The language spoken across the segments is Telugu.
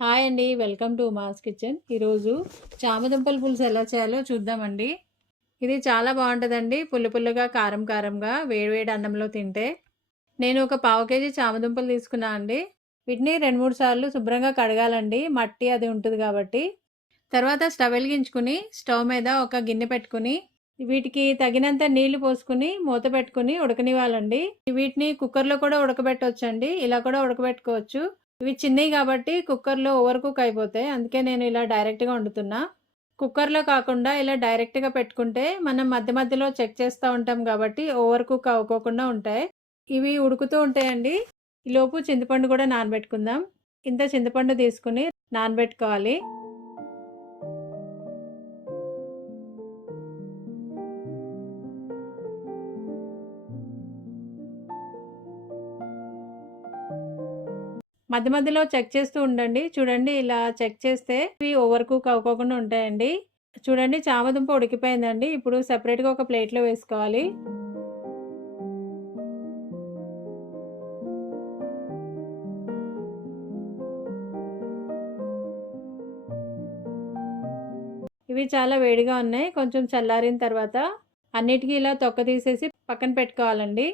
హాయ్ అండి, వెల్కమ్ టు ఉమాస్ కిచెన్. ఈరోజు చామదుంపల పులుసు ఎలా చేయాలో చూద్దామండి. ఇది చాలా బాగుంటుందండి. పుల్ల పుల్లగా, కారం కారంగా వేడివేడి అన్నంలో తింటే. నేను ఒక పావు కేజీ చామదుంపలు తీసుకున్నా అండి. వీటిని 2-3 సార్లు శుభ్రంగా కడగాలండి, మట్టి అది ఉంటుంది కాబట్టి. తర్వాత స్టవ్ వెలిగించుకుని స్టవ్ మీద ఒక గిన్నె పెట్టుకుని వీటికి తగినంత నీళ్లు పోసుకుని మూత పెట్టుకుని ఉడకనివ్వాలండి. వీటిని కుక్కర్లో కూడా ఉడకబెట్టవచ్చండి, ఇలా కూడా ఉడకబెట్టుకోవచ్చు. ఇవి చిన్నవి కాబట్టి కుక్కర్లో ఓవర్ కుక్ అయిపోతాయి, అందుకే నేను ఇలా డైరెక్ట్గా వండుతున్నా. కుక్కర్లో కాకుండా ఇలా డైరెక్ట్గా పెట్టుకుంటే మనం మధ్య మధ్యలో చెక్ చేస్తూ ఉంటాం కాబట్టి ఓవర్ కుక్ అవ్వకోకుండా ఉంటాయి. ఇవి ఉడుకుతూ ఉంటాయండి. ఈలోపు చింతపండు కూడా నానబెట్టుకుందాం. ఇంత చింతపండు తీసుకుని నానబెట్టుకోవాలి. మధ్య మధ్యలో చెక్ చేస్తూ ఉండండి. చూడండి, ఇలా చెక్ చేస్తే ఇవి ఓవర్ కుక్ అవ్వకుండా ఉంటాయండి. చూడండి, చామదుంప ఉడికిపోయిందండి. ఇప్పుడు సెపరేట్గా ఒక ప్లేట్లో వేసుకోవాలి. ఇవి చాలా వేడిగా ఉన్నాయి. కొంచెం చల్లారిన తర్వాత అన్నిటికీ ఇలా తొక్క తీసేసి పక్కన పెట్టుకోవాలండి.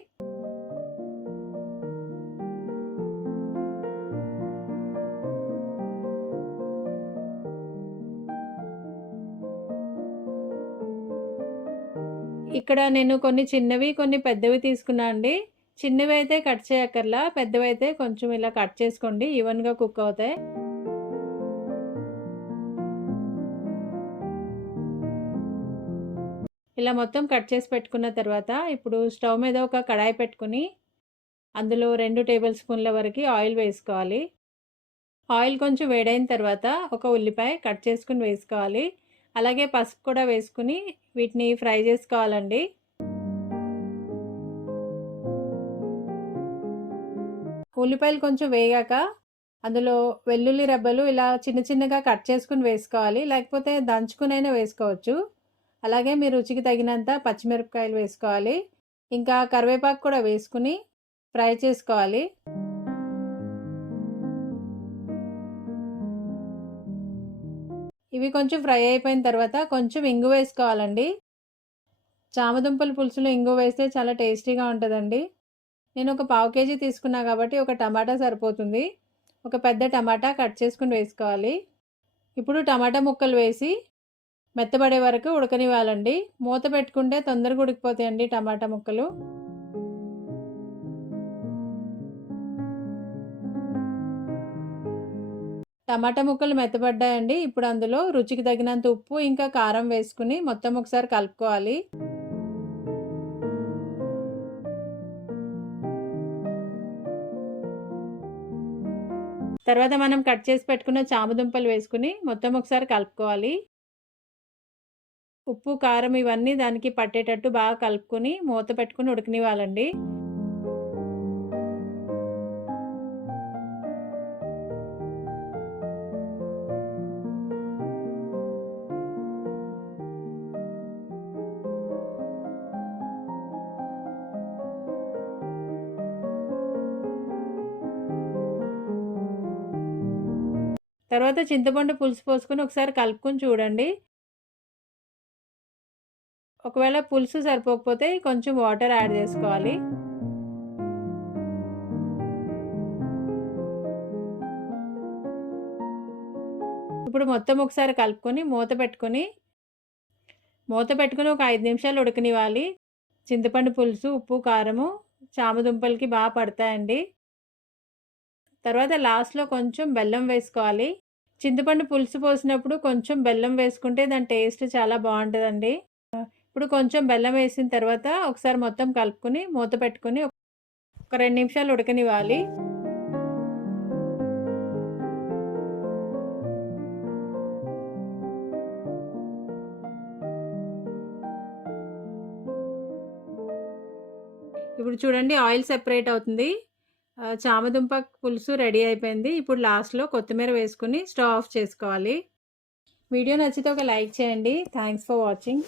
ఇక్కడ నేను కొన్ని చిన్నవి, కొన్ని పెద్దవి తీసుకున్నా అండి. చిన్నవి అయితే కట్ చేయక్కర్లా, పెద్దవి అయితే కొంచెం ఇలా కట్ చేసుకోండి, ఈవెన్గా కుక్ అవుతాయి. ఇలా మొత్తం కట్ చేసి పెట్టుకున్న తర్వాత ఇప్పుడు స్టవ్ మీద ఒక కడాయి పెట్టుకుని అందులో 2 టేబుల్ స్పూన్ల వరకు ఆయిల్ వేసుకోవాలి. ఆయిల్ కొంచెం వేడైన తర్వాత ఒక ఉల్లిపాయ కట్ చేసుకుని వేసుకోవాలి. అలాగే పసుపు కూడా వేసుకుని వీటిని ఫ్రై చేసుకోవాలండి. ఉల్లిపాయలు కొంచెం వేగాక అందులో వెల్లుల్లి రెబ్బలు ఇలా చిన్న చిన్నగా కట్ చేసుకుని వేసుకోవాలి, లేకపోతే దంచుకునైనా వేసుకోవచ్చు. అలాగే మీ రుచికి తగినంత పచ్చిమిరపకాయలు వేసుకోవాలి. ఇంకా కరివేపాకు కూడా వేసుకుని ఫ్రై చేసుకోవాలి. ఇవి కొంచెం ఫ్రై అయిపోయిన తర్వాత కొంచెం ఇంగు వేసుకోవాలండి. చామదుంపల పులుసులో ఇంగు వేస్తే చాలా టేస్టీగా ఉంటుందండి. నేను ఒక పావు కేజీ తీసుకున్నా కాబట్టి ఒక టమాటా సరిపోతుంది. ఒక పెద్ద టమాటా కట్ చేసుకుని వేసుకోవాలి. ఇప్పుడు టమాటా ముక్కలు వేసి మెత్తబడే వరకు ఉడకనివ్వాలండి. మూత పెట్టుకుంటే తొందరగా ఉడికిపోతాయండి టమాటా ముక్కలు. టమాటా ముక్కలు మెత్తబడ్డాయండి. ఇప్పుడు అందులో రుచికి తగినంత ఉప్పు ఇంకా కారం వేసుకుని మొత్తం ఒకసారి కలుపుకోవాలి. తర్వాత మనం కట్ చేసి పెట్టుకున్న చామదుంపలు వేసుకుని మొత్తం ఒకసారి కలుపుకోవాలి. ఉప్పు, కారం ఇవన్నీ దానికి పట్టేటట్టు బాగా కలుపుకొని మూత పెట్టుకుని ఉడకనివ్వాలండి. తర్వాత చింతపండు పులుసు పోసుకొని ఒకసారి కలుపుకొని చూడండి. ఒకవేళ పులుసు సరిపోకపోతే కొంచెం వాటర్ యాడ్ చేసుకోవాలి. ఇప్పుడు మొత్తం ఒకసారి కలుపుకొని మూత పెట్టుకొని ఒక 5 నిమిషాలు ఉడకనివ్వాలి. చింతపండు పులుసు, ఉప్పు, కారము చామదుంపలకి బాగా పడతాయండి. తర్వాత లాస్ట్లో కొంచెం బెల్లం వేసుకోవాలి. చింతపండు పులుసు పోసినప్పుడు కొంచెం బెల్లం వేసుకుంటే దాని టేస్ట్ చాలా బాగుంటుందండి. ఇప్పుడు కొంచెం బెల్లం వేసిన తర్వాత ఒకసారి మొత్తం కలుపుకొని మూత పెట్టుకొని ఒక 2 నిమిషాలు ఉడకనివ్వాలి. ఇప్పుడు చూడండి, ఆయిల్ సెపరేట్ అవుతుంది. చామదుంప పులుసు రెడీ అయిపోయింది. ఇప్పుడు లాస్ట్లో కొత్తిమీర వేసుకుని స్టవ్ ఆఫ్ చేసుకోవాలి. వీడియో నచ్చితే ఒక లైక్ చేయండి. Thanks for watching.